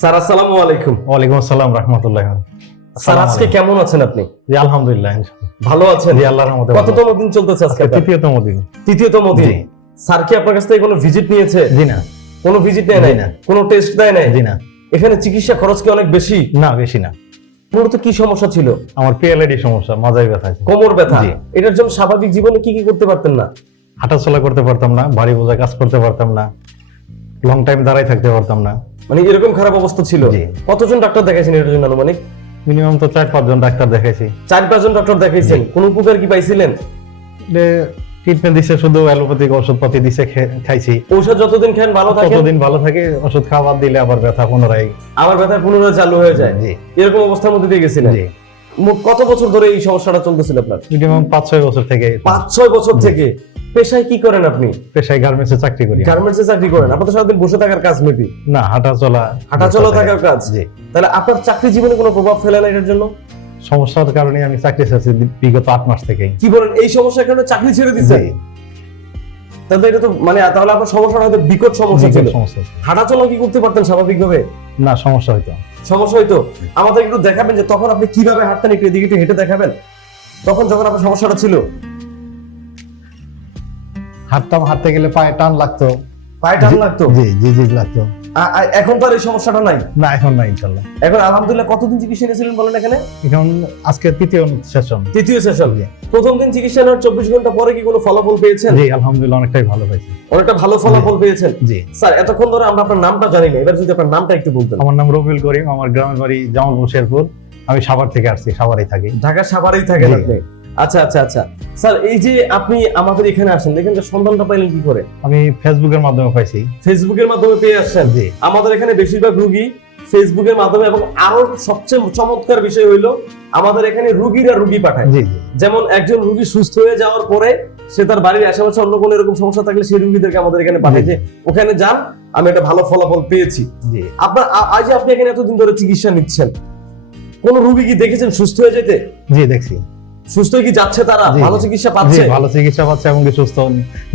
Sir আসসালামু আলাইকুম। ওয়ালাইকুম আসসালাম রাহমাতুল্লাহ। স্যার আজকে কেমন আছেন আপনি? জি আলহামদুলিল্লাহ ইনশাআল্লাহ ভালো আছেন? জি আল্লাহর রহমতে। কততম দিন চলতেছে আজকে? তৃতীয়তম দিন। তৃতীয়তম দিন। জি। স্যার কি আপনার কাছ থেকে কোনো ভিজিট নিয়েছে? জি না। কোনো ভিজিট নেয় নাই? জি না। কোনো টেস্ট দেয় নাই? জি না। এখানে চিকিৎসা খরচ কি অনেক বেশি? না বেশি না। মূলত কি সমস্যা ছিল? আমার পিএলআইডি সমস্যা, মাজায় ব্যথা আছে। কোমর ব্যথা। জি। এটার জন্য স্বাভাবিক জীবনে কি কি করতে পারতেন না? হাঁটাচলা করতে পারতাম না, ভারী বোঝা কাজ করতে পারতাম না, লং টাইম দাঁড়ায় থাকতে পারতাম না। মানে এরকম খারাপ অবস্থা ছিল? জি। কতজন ডাক্তার দেখাইছেন এটার জন্য আনুমানিক? মিনিমাম তো 4-5 জন ডাক্তার দেখাইছি। 4-5 জন ডাক্তার দেখাইছেন, কোনো উপকার কি পাইছিলেন? ট্রিটমেন্ট দিছে, শুধু অ্যালোপ্যাথিক ওষুধপাতি দিছে, খাইছি। ঔষধ যতদিন খান ভালো থাকে? ততদিন ভালো থাকে। ওষুধ খাওয়া বাদ দিলে আবার ব্যথা পুনরায় আবার ব্যথা পুনরায় চালু হয়ে যায়। জি। এরকম অবস্থার মধ্যে দিয়ে গেছিলেন? জি। কত বছর ধরে এই সমস্যাটা চলতেছিল আপনার? মিনিমাম 5-6 বছর থেকে। 5-6 বছর থেকে। পেশায় কি করেন আপনি? পেশায় গার্মেন্টসে চাকরি করি। গার্মেন্টসে চাকরি করেন? আপনার তো সারাদিন বসে থাকার কাজ মেবি। না, হাঁটাচলা থাকার কাজ। জি। তাহলে আপনার চাকরি জীবনে কোনো প্রভাব ফেলে না এটার জন্য? সমস্যার কারণে আমি চাকরি ছেড়েছি বিগত 8 মাস থেকে। কি বলেন? এই সমস্যার কারণে চাকরি ছেড়ে দিয়েছেন? তাহলে এটা তো মানে তাহলে আপনার সমস্যাটা হয়তো বিকট সমস্যা ছিল। হাঁটাচলা কি করতে পারতেন স্বাভাবিকভাবে? না, সমস্যা হইতো। সমস্যা হইতো। আমাদের একটু দেখাবেন যে তখন আপনি কিভাবে হাঁটতেন, একটু এদিকে একটু হেঁটে দেখাবেন। তখন যখন আপনার সমস্যাটা ছিল হাঁটতে গেলে পায়ে টান লাগতো। পায়ে টান লাগতো? জি জি জি লাগতো। এখন তো আর এই সমস্যাটা নাই? না, এখন নাই ইনশাআল্লাহ। এখন আলহামদুলিল্লাহ। কতদিন চিকিৎসা নিয়েছিলেন বলেন এখানে? এখন আজকে তৃতীয় সেশন। প্রথম দিন চিকিৎসা নেওয়ার 24 ঘন্টা পরে কি কোনো ফলাফল পেয়েছেন? জি আলহামদুলিল্লাহ, অনেকটাই ভালো পাইছি। অনেকটা ভালো ফলাফল পেয়েছেন? জি। স্যার এতক্ষণ ধরে আমরা আপনার নামটা জানি না, এবার যদি আপনার নামটা একটু বলতেন। আমার নাম রবিউল করিম, আমার গ্রামের বাড়ি জামালপুর শেরপুর। আমি সাভার থেকে আসছি, সাভারেই থাকি। ঢাকা সাভারেই থাকেন আপনি? আচ্ছা আচ্ছা আচ্ছা। স্যার এই যে আপনি আমাদের এখানে আসেন, এখানকার সন্ধানটা পাইলেন কি করে? আমি ফেসবুকের মাধ্যমে পাইছি। ফেসবুকের মাধ্যমে পেয়ে আসছেন? জি। আমাদের এখানে বেশিরভাগ রোগী ফেসবুকের মাধ্যমে, এবং আরো সবচেয়ে চমৎকার বিষয় হইলো আমাদের এখানে রোগীরা রোগী পাঠায়। জি জি। যেমন একজন রোগী সুস্থ হয়ে যাওয়ার পরে সে তার বাড়ির আশেপাশে অন্য কোনো এরকম সমস্যা থাকলে সেই রোগীদেরকে আমাদের এখানে পাঠায় যে ওখানে যান, আমি একটা ভালো ফলাফল পেয়েছি। জি। আপনার আজ আপনি এখানে এতদিন ধরে চিকিৎসা নিচ্ছেন, কোন রোগী কি দেখেছেন সুস্থ হয়ে যেতে? জি দেখছি। সুস্থ কি যাচ্ছে? তারা ভালো চিকিৎসা পাচ্ছে? জি, ভালো চিকিৎসা পাচ্ছে এবং সুস্থ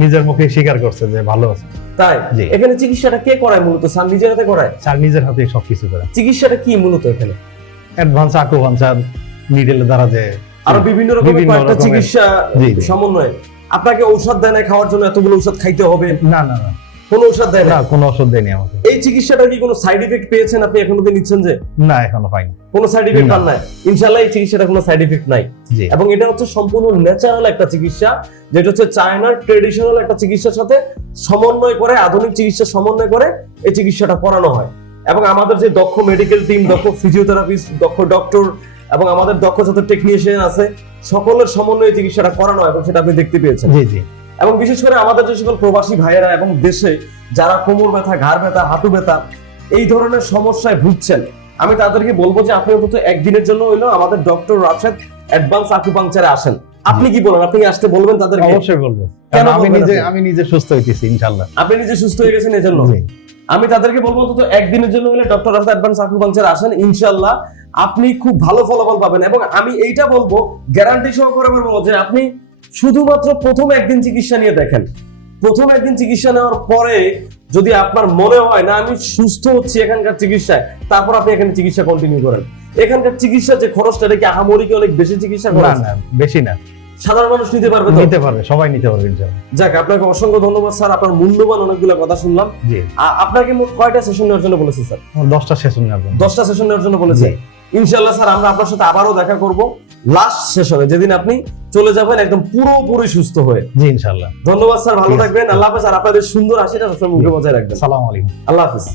নিজের মুখে স্বীকার করছে যে ভালো আছে। তাই? এখানে চিকিৎসাটা কে করায় মূলত? স্যার নিজের হাতে করায়? স্যার নিজের হাতে সবকিছু করে। চিকিৎসাটা কি মূলত এখানে? অ্যাডভান্স, আকুপাঞ্চার, নিডেল দ্বারা যে আরো বিভিন্ন রকমের কয়েকটা চিকিৎসা সমন্বয়। আপনাকে ঔষধ দেয় না খাওয়ার জন্য? এতগুলো ঔষধ খাইতে হবে? না না না, কোনো ঔষধ দেয় না? কোনো ওষুধ দেয়নি আমাকে। এই চিকিৎসাটা কি কোনো সাইড এফেক্ট পেয়েছেন আপনি এখনো দিয়ে নিচ্ছেন যে? না, এখনো পাইনি। কোনো সাইড এফেক্ট পান নাই? ইনশাআল্লাহ এই চিকিৎসাটা কোনো সাইড এফেক্ট নাই। জি। এবং এটা হচ্ছে সম্পূর্ণ ন্যাচারাল একটা চিকিৎসা, যেটা হচ্ছে চায়নার ট্রেডিশনাল একটা চিকিৎসার সাথে সমন্বয় করে, আধুনিক চিকিৎসা সমন্বয় করে এই চিকিৎসাটা করানো হয়। এবং আমাদের যে দক্ষ মেডিকেল টিম, দক্ষ ফিজিওথেরাপিস্ট, দক্ষ ডক্টর এবং আমাদের দক্ষ যত টেকনিশিয়ান আছে, সকলের সমন্বয়ে চিকিৎসাটা করানো হয় এবং সেটা আপনি দেখতে পেয়েছেন। জি জি। এবং বিশেষ করে আমাদের যে সকল প্রবাসী ভাইয়েরা এবং দেশে যারা কোমর ব্যথা, ঘাড় ব্যথা, হাঁটু ব্যথা এই ধরনের সমস্যায় ভুগছেন, আমি তাদেরকে বলবো যে আপনি অন্তত একদিনের জন্য হইলো আমাদের ডক্টর রাশেদ অ্যাডভান্স আকুপাংচারে আসেন। আপনি কি বলেন? আপনি আসতে বলবেন তাদেরকে? অবশ্যই বলবো। আমি নিজে সুস্থ হইতেছি ইনশাআল্লাহ। আপনি নিজে সুস্থ হয়ে গেছেন এজন্য? আমি তাদেরকে বলবো অন্তত একদিনের জন্য হলে ডক্টর রাশেদ অ্যাডভান্স আকুপাংচারে আসেন, ইনশাআল্লাহ আপনি খুব ভালো ফলাফল পাবেন। এবং আমি এইটা বলবো, গ্যারান্টি সহকারে বলবো যে আপনি শুধুমাত্র প্রথম একদিন চিকিৎসা নিয়ে দেখেন। প্রথম একদিন চিকিৎসা নেওয়ার পরে যদি আপনার মনে হয় না আমি সুস্থ হচ্ছি এখানকার চিকিৎসায়, তারপর আপনি এখানে চিকিৎসা কন্টিনিউ করেন। এখানকার চিকিৎসা যে খরচটা, এটা কি আহামরি কি অনেক বেশি চিকিৎসা খরচ? না, বেশি না। সাধারণ মানুষ নিতে পারবে? নিতে পারবে, সবাই নিতে পারবে ইনশাআল্লাহ। যাক, আপনাকে অসংখ্য ধন্যবাদ স্যার, আপনার মূল্যবান অনেকগুলো কথা শুনলাম। জি। আপনাকে মোট কয়টা সেশন নেওয়ার জন্য বলেছে স্যার? 10টা সেশন নেওয়ার জন্য। 10টা সেশন নেওয়ার জন্য বলেছে। ইনশাআল্লাহ স্যার আমরা আপনার সাথে আবারও দেখা করব লাস্ট সেশনে, যেদিন আপনি চলে যাবেন একদম পুরোপুরি সুস্থ হয়ে। জি ইনশাআল্লাহ। ধন্যবাদ স্যার, ভালো থাকবেন। আল্লাহ হাফেজ। আর আপনাদের সুন্দর হাসিটা সবসময় মুখে বজায় রাখবেন। আসসালামু আলাইকুম। আল্লাহ হাফেজ।